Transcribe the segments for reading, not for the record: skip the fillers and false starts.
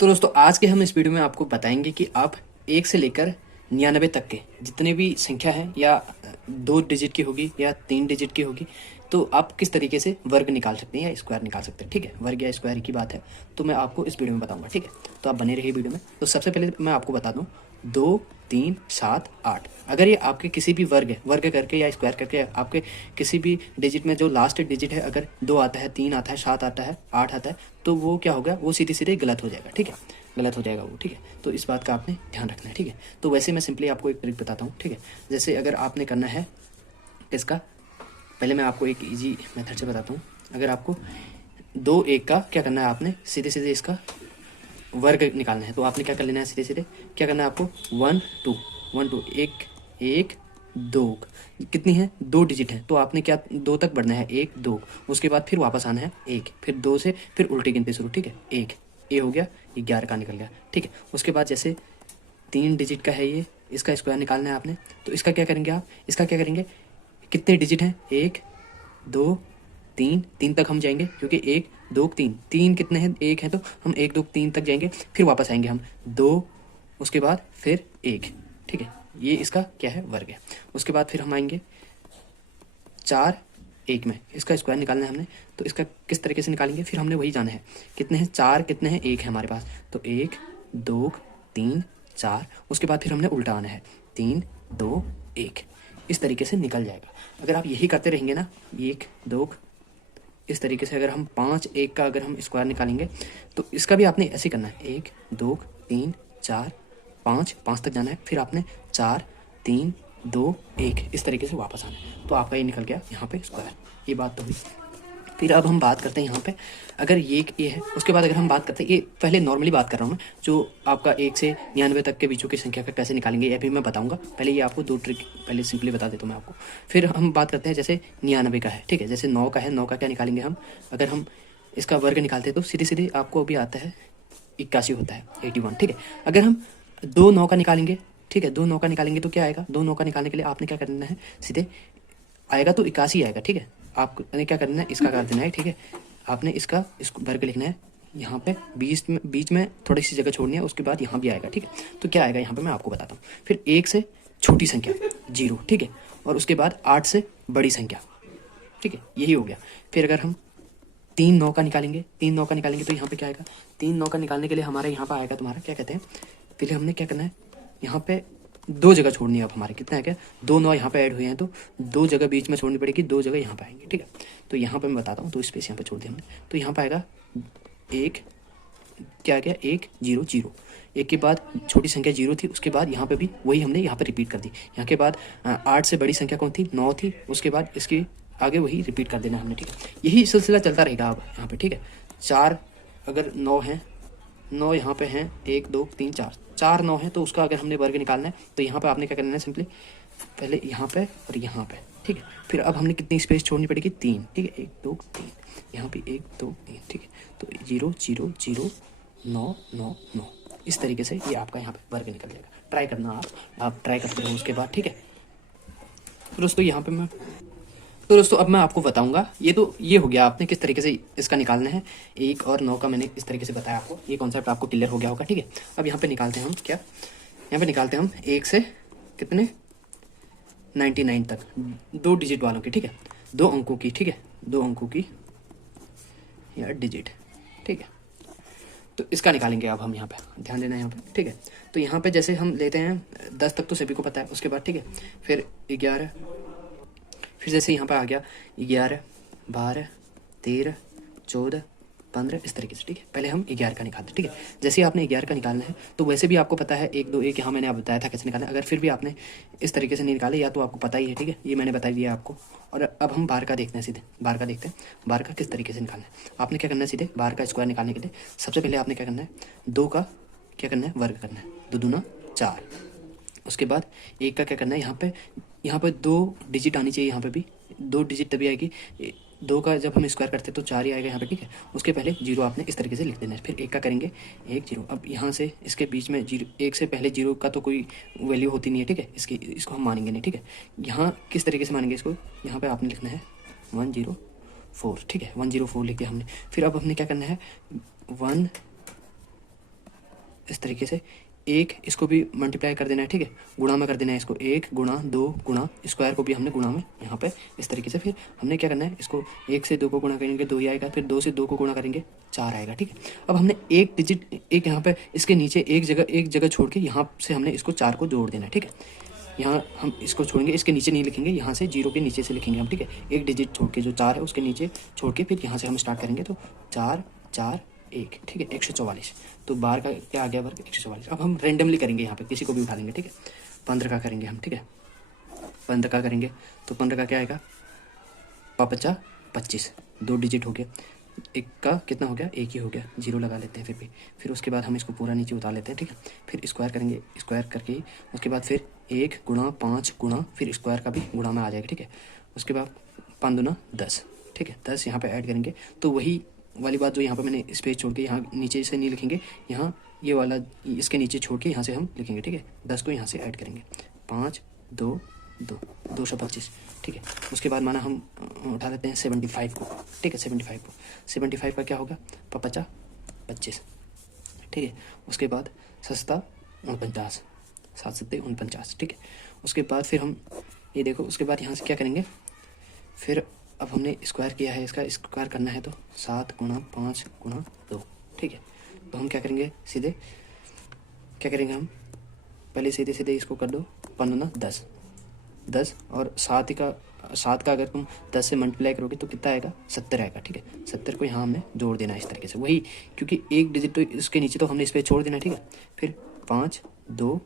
तो दोस्तों आज के हम इस वीडियो में आपको बताएंगे कि आप 1 से लेकर 99 तक के जितने भी संख्या है या 2 डिजिट की होगी या 3 डिजिट की होगी तो आप किस तरीके से वर्ग निकाल सकते हैं या स्क्वायर निकाल सकते हैं। ठीक है, वर्ग या स्क्वायर की बात है तो मैं आपको इस वीडियो में बताऊंगा। ठीक है, तो आप बने रहिए वीडियो में। तो सबसे पहले मैं आपको बता दूं 2, 3, 7, 8 अगर ये आपके किसी भी वर्ग करके या स्क्वायर करके आपके किसी भी डिजिट में जो लास्ट डिजिट है अगर 2 आता है, 3 आता है, 7 आता है, 8 आता है तो वो क्या होगा, वो सीधे सीधे गलत हो जाएगा। ठीक है, गलत हो जाएगा वो। ठीक है, तो इस बात का आपने ध्यान रखना है। ठीक है, तो वैसे मैं सिंपली आपको एक ट्रिक बताता हूँ। ठीक है, जैसे अगर आपने करना है इसका, पहले मैं आपको एक इजी मेथड से बताता हूँ। अगर आपको 2, 1 का क्या करना है, आपने सीधे सीधे इसका वर्ग निकालना है तो आपने क्या कर लेना है, सीधे सीधे क्या करना है आपको 1, 2, 1, 2, 1, 2 कितनी है, 2 डिजिट है तो आपने क्या 2 तक बढ़ना है, 1, 2, उसके बाद फिर वापस आना है 1, फिर 2 से फिर उल्टी गिनती शुरू। ठीक है, 1 ये हो गया, 11 का निकल गया। ठीक है, उसके बाद जैसे 3 डिजिट का है ये, इसका स्क्वायर निकालना है आपने तो इसका क्या करेंगे आप, इसका क्या करेंगे, कितने डिजिट हैं, 1, 2, 3, 3 तक हम जाएंगे क्योंकि 1, 2, 3, 3 कितने हैं, 1 है तो हम 1, 2, 3 तक जाएंगे, फिर वापस आएंगे हम 2, उसके बाद फिर 1। ठीक है, ये इसका क्या है, वर्ग है। उसके बाद फिर हम आएंगे 4, 1 में इसका स्क्वायर निकालना है हमने तो इसका किस तरीके से निकालेंगे, फिर हमने वही जाना है कितने हैं, 4 कितने हैं, 1 है हमारे पास तो 1, 2, 3, 4, उसके बाद फिर हमने उल्टा आना है 3, 2, 1, इस तरीके से निकल जाएगा। अगर आप यही करते रहेंगे ना, 1, 2 इस तरीके से, अगर हम 5, 1 का अगर हम स्क्वायर निकालेंगे तो इसका भी आपने ऐसे करना है 1, 2, 3, 4, 5, 5 तक जाना है, फिर आपने 4, 3, 2, 1 इस तरीके से वापस आना है तो आपका ये निकल गया यहाँ पे स्क्वायर। ये बात तो हुई। फिर अब हम बात करते हैं यहाँ पे, अगर ये है, उसके बाद अगर हम बात करते हैं, ये पहले नॉर्मली बात कर रहा हूँ मैं, जो आपका 1 से 99 तक के बीचों की संख्या का कैसे निकालेंगे ये भी मैं बताऊंगा। पहले ये आपको 2 ट्रिक पहले सिंपली बता देता हूँ मैं आपको। फिर हम बात करते हैं जैसे 99 का है। ठीक है, जैसे 9 का है, 9 का क्या निकालेंगे हम, अगर हम इसका वर्ग निकालते हैं तो सीधे सीधे आपको अभी आता है 81 होता है, 81। ठीक है, अगर हम 2 9 का निकालेंगे, ठीक है 2 9 का निकालेंगे तो क्या आएगा, 2 9 का निकालने के लिए आपने क्या करना है, सीधे आएगा तो 81 आएगा। ठीक है, आपने क्या करना है, इसका कर देना है। ठीक है, आपने इसका वर्ग लिखना है यहाँ पे, बीच में थोड़ी सी जगह छोड़नी है, उसके बाद यहाँ भी आएगा। ठीक है, तो क्या आएगा यहाँ पे मैं आपको बताता हूँ। फिर 1 से छोटी संख्या 0, ठीक है, और उसके बाद 8 से बड़ी संख्या। ठीक है, यही हो गया। फिर अगर हम 3 9 का निकालेंगे, 3 9 का निकालेंगे तो यहाँ पे क्या आएगा, 3 9 का निकालने के लिए हमारे यहाँ पे आएगा तुम्हारा क्या कहते हैं, फिर हमने क्या करना है, यहाँ पे 2 जगह छोड़नी है। अब हमारे कितना है, क्या 2 9 यहाँ पे ऐड हुए हैं तो 2 जगह बीच में छोड़नी पड़ेगी, 2 जगह यहाँ पे आएंगे। ठीक है, तो यहाँ पे मैं बताता हूँ, 2 स्पेस यहाँ पे छोड़ दिया हमने तो यहाँ पे आएगा 1, क्या गया 1 0 0, 1 के बाद छोटी संख्या 0 थी, उसके बाद यहाँ पे भी वही हमने यहाँ पे रिपीट कर दी। यहाँ के बाद 8 से बड़ी संख्या कौन थी, 9 थी, उसके बाद इसकी आगे वही रिपीट कर देना हमने। ठीक है, यही सिलसिला चलता रहेगा अब यहाँ पे। ठीक है, 4 अगर 9 है, 9 यहाँ पे हैं, 1 2 3 4 9 है तो उसका अगर हमने वर्ग निकालना है तो यहाँ पे आपने क्या करना है, सिंपली पहले यहाँ पे और यहाँ पे। ठीक है, फिर अब हमने कितनी स्पेस छोड़नी पड़ेगी, 3। ठीक है, 1 2 3, यहाँ भी 1 2 3। ठीक है, तो 0 0 0 9 9 9 इस तरीके से ये आपका यहाँ पे वर्ग निकल जाएगा। ट्राई करना, आप ट्राई करते रहो उसके बाद। ठीक है, फिर दोस्तों यहाँ पे मैं, तो दोस्तों अब मैं आपको बताऊंगा, ये हो गया आपने किस तरीके से इसका निकालना है। 1 और 9 का मैंने इस तरीके से बताया आपको, ये कॉन्सेप्ट आपको क्लियर हो गया होगा। ठीक है, अब यहाँ पे निकालते हैं हम क्या, यहाँ पे निकालते हैं हम 1 से कितने 99 तक 2 डिजिट वालों की। ठीक है, 2 अंकों की। ठीक है, 2 अंकों की या डिजिट। ठीक है, तो इसका निकालेंगे अब हम, यहाँ पे ध्यान देना है यहाँ पे। ठीक है, तो यहाँ पे जैसे हम लेते हैं 10 तक तो सभी को पता है, उसके बाद ठीक है फिर 11, फिर जैसे यहाँ पे आ गया 11 12 13 14 15 इस तरीके से। ठीक है, पहले हम 11 का निकालते हैं। ठीक है, जैसे आपने 11 का निकालना है तो वैसे भी आपको पता है 1 2 1 यहाँ मैंने आप बताया था कैसे निकालना है। अगर फिर भी आपने इस तरीके से नहीं निकाले या तो आपको पता ही है। ठीक है, ये मैंने बता दिया आपको। और अब हम 12 का देखते हैं, सीधे 12 का देखते हैं, 12 का किस तरीके से निकालना है। आपने क्या करना है, सीधे 12 का स्क्वायर निकालने के लिए सबसे पहले आपने क्या करना है, 2 का क्या करना है, वर्ग करना है, 2 दूना 4। उसके बाद 1 का क्या करना है, यहाँ पे 2 डिजिट आनी चाहिए, यहाँ पे भी 2 डिजिट तभी आएगी। 2 का जब हम स्क्वायर करते हैं तो 4 ही आएगा यहाँ पे। ठीक है, उसके पहले 0 आपने इस तरीके से लिख देना है। फिर 1 का करेंगे 1 0, अब यहाँ से इसके बीच में 0, 1 से पहले 0 का तो कोई वैल्यू होती नहीं है। ठीक है, इसको हम मानेंगे नहीं। ठीक है, यहाँ किस तरीके से मानेंगे इसको, यहाँ पर आपने लिखना है 104। ठीक है, 104 लिख दिया हमने। फिर अब हमने क्या करना है, 1 इस तरीके से एक इसको भी मल्टीप्लाई कर देना है, ठीक है, गुणा में कर देना है इसको, 1 गुणा 2 गुणा स्क्वायर को भी हमने गुणा में यहाँ पे इस तरीके से। फिर हमने क्या करना है, इसको 1 से 2 को गुणा करेंगे 2 ही आएगा, फिर 2 से 2 को गुणा करेंगे 4 आएगा, ठीक है। अब हमने एक डिजिट एक यहाँ पे इसके नीचे एक जगह छोड़ के यहाँ से हमने इसको 4 को जोड़ देना है, ठीक है। यहाँ हम इसको छोड़ेंगे, इसके नीचे नहीं लिखेंगे, यहाँ से 0 के नीचे से लिखेंगे हम, ठीक है। एक डिजिट छोड़ के जो 4 है उसके नीचे छोड़ के फिर यहाँ से हम स्टार्ट करेंगे, तो 4 4 1, ठीक है, 144। तो बार का क्या आ गया वर्ग, 144। अब हम रेंडमली करेंगे, यहाँ पे किसी को भी उठा लेंगे, ठीक है। 15 का करेंगे हम, ठीक है, 15 का करेंगे तो 15 का क्या आएगा, 5 25, 2 डिजिट हो गया। एक का कितना हो गया, एक ही हो गया, 0 लगा लेते हैं फिर भी। फिर उसके बाद हम इसको पूरा नीचे उतार लेते हैं, ठीक है। फिर स्क्वायर करेंगे, स्क्वायर करके उसके बाद फिर 1 गुणा 5 गुणा फिर स्क्वायर का भी गुणा में आ जाएगा, ठीक है। उसके बाद 5 दूना 10, ठीक है, 10 यहाँ पे ऐड करेंगे। तो वही वाली बात जो यहाँ पे मैंने स्पेस छोड़ के यहाँ नीचे से नहीं लिखेंगे, यहाँ ये वाला इसके नीचे छोड़ के यहाँ से हम लिखेंगे, ठीक है। 10 को यहाँ से ऐड करेंगे, 5 2 2 225, ठीक है। उसके बाद माना हम उठा लेते हैं 75 को, ठीक है, 75 को। 75 का क्या होगा, 50 25, ठीक है। उसके बाद सस्ता 49, 7 7 49, ठीक है। उसके बाद फिर हम ये देखो, उसके बाद यहाँ से क्या करेंगे, फिर अब हमने स्क्वायर किया है, इसका स्क्वायर करना है तो 7 गुणा 5 गुणा 2, ठीक है। तो हम क्या करेंगे, सीधे क्या करेंगे हम, पहले सीधे सीधे इसको कर दो, 5 दूना 10 10 और 7 का अगर तुम 10 से मल्टीप्लाई करोगे तो कितना आएगा, 70 आएगा, ठीक है। 70 को यहाँ हमने जोड़ देना है इस तरीके से, वही क्योंकि एक डिजिट तो इसके नीचे तो हमने इस पर छोड़ देना है, ठीक है। फिर 5 2,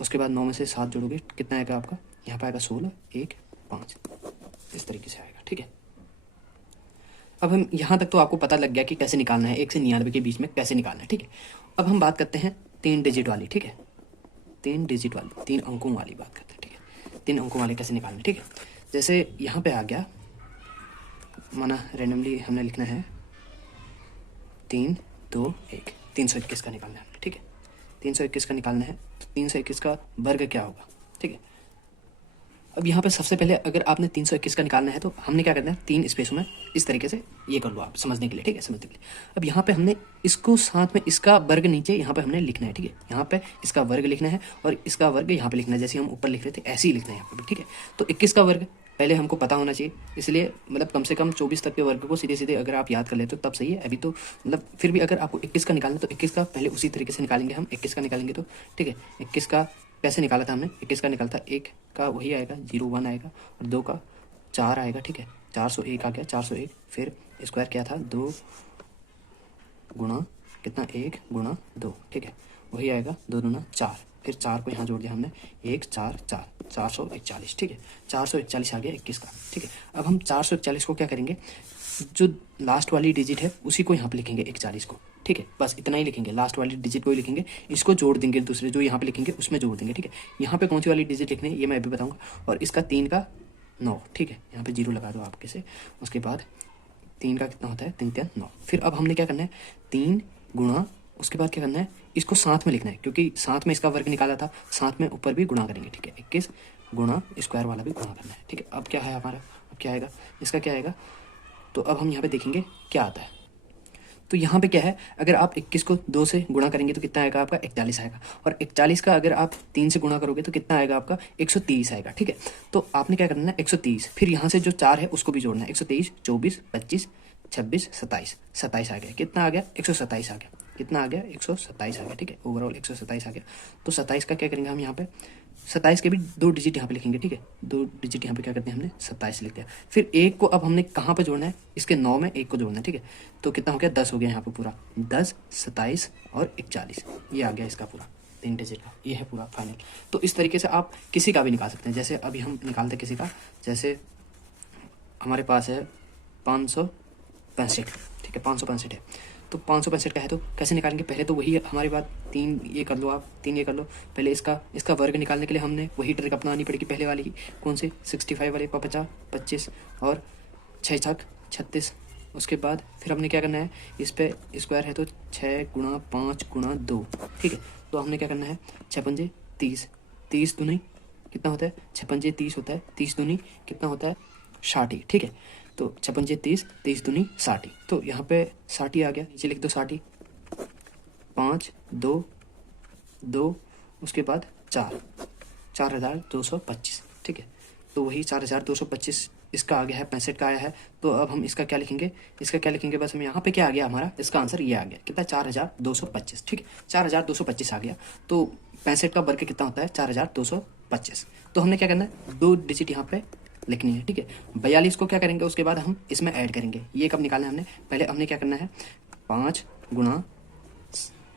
उसके बाद 9 में से 7 जोड़ोगे कितना आएगा आपका, यहाँ पर आएगा 16 1 5, इस तरीके से आएगा, ठीक है। अब हम यहाँ तक तो आपको पता लग गया कि कैसे निकालना है, 1 से 99 के बीच में कैसे निकालना है, ठीक है। अब हम बात करते हैं 3 डिजिट वाली, ठीक है, 3 डिजिट वाली, 3 अंकों वाली बात करते हैं, ठीक है। 3 अंकों वाले कैसे निकालना है, ठीक है। जैसे यहाँ पे आ गया, माना रेंडमली हमने लिखना है 3 2 1, 321 का निकालना है, ठीक है। 321 का निकालना है तो 321 का वर्ग क्या होगा, ठीक है। अब यहाँ पे सबसे पहले अगर आपने 321 का निकालना है तो हमने क्या करना है, 3 स्पेसों में इस तरीके से ये कर लो आप समझने के लिए, ठीक है, समझने के लिए। अब यहाँ पे हमने इसको साथ में इसका वर्ग नीचे यहाँ पे हमने लिखना है, ठीक है। यहाँ पे इसका वर्ग लिखना है और इसका वर्ग यहाँ पे लिखना है, जैसे हम ऊपर लिख रहे थे ऐसे ही लिखना है यहाँ पे भी, ठीक है। तो 21 का वर्ग पहले हमको पता होना चाहिए, इसलिए मतलब कम से कम 24 तक के वर्ग को सीधे सीधे अगर आप याद कर लेते हो तब सही है। अभी तो मतलब फिर भी अगर आपको 21 का निकालना है तो 21 का पहले उसी तरीके से निकालेंगे हम, 21 का निकालेंगे तो, ठीक है। 21 का कैसे निकाला था हमने, 21 का निकाला था, 1 का वही आएगा 01 आएगा और 2 का 4 आएगा, ठीक है, 401 आ गया, 401। फिर स्क्वायर क्या था, 2 गुणा कितना, 1 गुणा 2, ठीक है, वही आएगा 2 दूना 4। फिर 4 को यहाँ जोड़ दिया हमने, 1 4 4, 441, ठीक है, 441 आ गया 21 का, ठीक है। अब हम 441 को क्या करेंगे, जो लास्ट वाली डिजिट है उसी को यहाँ पे लिखेंगे 41 को, ठीक है, बस इतना ही लिखेंगे, लास्ट वाली डिजिट को ही लिखेंगे, इसको जोड़ देंगे दूसरे जो यहाँ पे लिखेंगे उसमें जोड़ देंगे, ठीक है। यहाँ पे कौन सी वाली डिजिट लिखनी है ये मैं अभी बताऊंगा। और इसका 3 का 9, ठीक है, यहाँ पे 0 लगा दो आपके से। उसके बाद 3 का कितना होता है, 3 3 9। फिर अब हमने क्या करना है, 3 गुणा, उसके बाद क्या करना है, इसको साथ में लिखना है क्योंकि साथ में इसका वर्ग निकाला था, साथ में ऊपर भी गुणा करेंगे, ठीक है। 21 गुणा स्क्वायर वाला भी गुणा करना है, ठीक है। अब क्या है हमारा, अब क्या आएगा, इसका क्या आएगा, तो अब हम यहाँ पे देखेंगे क्या आता है। तो यहाँ पे क्या है, अगर आप 21 को 2 से गुणा करेंगे तो कितना आएगा आपका, 41 आएगा। और 41 का अगर आप 3 से गुणा करोगे तो कितना आएगा आपका, 130 आएगा, ठीक है। तो आपने क्या करना है, 130, फिर यहाँ से जो 4 है उसको भी जोड़ना है, 123 24 25 26 27, 27 आ गया, कितना आ गया, 127 आ गया, कितना आ गया, 127 आ गया, ठीक है। ओवरऑल 127 आ गया। तो 27 का क्या करेंगे हम यहाँ पे, 27 के भी 2 डिजिट यहाँ पे लिखेंगे, ठीक है, 2 डिजिट यहाँ पे क्या करते हैं हमने 27 लिख दिया। फिर 1 को अब हमने कहाँ पे जोड़ना है, इसके 9 में 1 को जोड़ना है, ठीक है। तो कितना हो गया, 10 हो गया यहाँ पे पूरा, 10 27 और 41, ये आ गया इसका पूरा 3 डिजिट का, ये है पूरा फाइनल। तो इस तरीके से आप किसी का भी निकाल सकते हैं। जैसे अभी हम निकालते हैं किसी का, जैसे हमारे पास है 565, ठीक है, 565 है। तो 565 का है तो कैसे निकालेंगे, पहले तो वही हमारी बात, 3 ये कर लो आप, 3 ये कर लो। पहले इसका वर्ग निकालने के लिए हमने वही ट्रिक अपनानी पड़ेगी पहले वाली ही, कौन सी, 65 वाले, 50 25 और 6 छक 36। उसके बाद फिर हमने क्या करना है, इस पे स्क्वायर है तो 6 गुणा 5 गुणा 2, ठीक है। तो हमने क्या करना है, 6 पंजे 30, 30 दूनी कितना होता है, 6 पंजे 30 होता है, 30 दूनी कितना होता है, 60, ठीक है। तो 6 पंजे 30, 30 दूनी 60, तो यहाँ पे 60 आ गया, नीचे लिख दो 60, 5 2 2 उसके बाद 4225, ठीक है। तो वही 4225 इसका आ गया है, 65 का आया है। तो अब हम इसका क्या लिखेंगे, बस हम यहाँ पे क्या आ गया हमारा, इसका आंसर ये आ गया कितना, 4225, ठीक है। 4225 आ गया। तो 65 का वर्ग कितना होता है, 4225। तो हमने क्या करना है, 2 डिजिट यहाँ पे लिखनी है, ठीक है। 42 को क्या करेंगे, उसके बाद हम इसमें ऐड करेंगे। ये कब निकालना है हमने, पहले हमने क्या करना है, 5 गुणा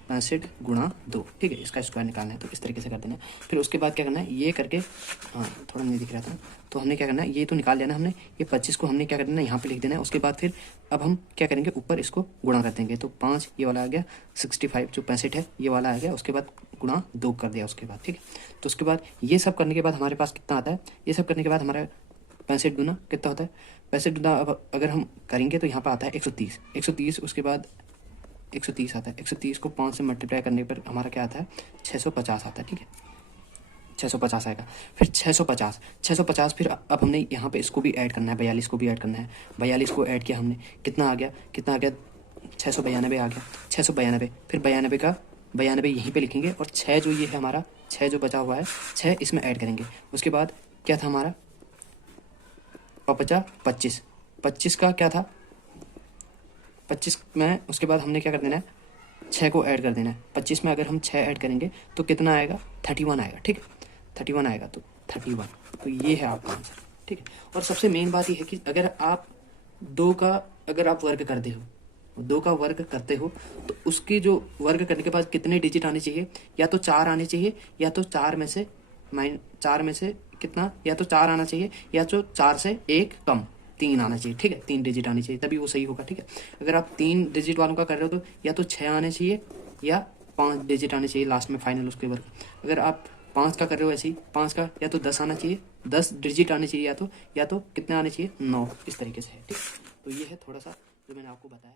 65 गुणा 2, ठीक है। इसका स्क्वायर निकालना है, तो इस तरीके से कर देना है। फिर उसके बाद क्या करना है, ये करके, हाँ थोड़ा नहीं दिख रहा था, तो हमने क्या करना है, ये तो निकाल लेना हमने। ये 25 को हमने क्या करना है, यहाँ पे लिख देना है। उसके बाद फिर अब हम क्या करेंगे, ऊपर इसको गुणा कर देंगे। तो 5 ये वाला आ गया, 65 जो 65 है ये वाला आ गया। उसके बाद गुणा 2 कर दिया उसके बाद, ठीक है। तो उसके बाद ये सब करने के बाद हमारे पास कितना आता है, ये सब करने के बाद हमारा 65 गुना कितना होता है, 65 गुना अब अगर हम करेंगे तो यहाँ पर आता है 130। उसके बाद 130 आता है। 130 को 5 से मल्टीप्लाई करने पर हमारा क्या आता है, 650 आता है, ठीक है। 650 आएगा। फिर 650 फिर अब हमने यहाँ पे इसको भी ऐड करना है, 42 को भी ऐड करना है। 42 को ऐड किया हमने, कितना आ गया 692 आ गया। 692 फिर 92 यहीं पे लिखेंगे, और 6 जो ये है हमारा, 6 जो बचा हुआ है, 6 इसमें ऐड करेंगे। उसके बाद क्या था हमारा, 25 का क्या था, 25 में उसके बाद हमने क्या कर देना है, 6 को ऐड कर देना है। 25 में अगर हम 6 ऐड करेंगे तो कितना आएगा, 31 आएगा, ठीक है। 31 आएगा, तो 31, तो ये है आपका आंसर, ठीक है। और सबसे मेन बात ये है कि अगर आप 2 का अगर आप वर्ग करते हो, 2 का वर्ग करते हो, तो उसकी जो वर्ग करने के बाद कितने डिजिट आने चाहिए, या तो 4 आने चाहिए, या तो 4 में से कितना, या तो 4 आना चाहिए, या तो 4 से 1 कम 3 आना चाहिए, ठीक है। 3 डिजिट आनी चाहिए, तभी वो सही होगा, ठीक है। अगर आप 3 डिजिट वालों का कर रहे हो तो या तो 6 आने चाहिए या 5 डिजिट आने चाहिए लास्ट में फाइनल उसके वर्ग। अगर आप 5 का कर रहे हो ऐसे ही, 5 का या तो 10 आना चाहिए, 10 डिजिट आने चाहिए, या तो कितने आने चाहिए, 9, इस तरीके से है, ठीक। तो ये है थोड़ा सा जो मैंने आपको बताया।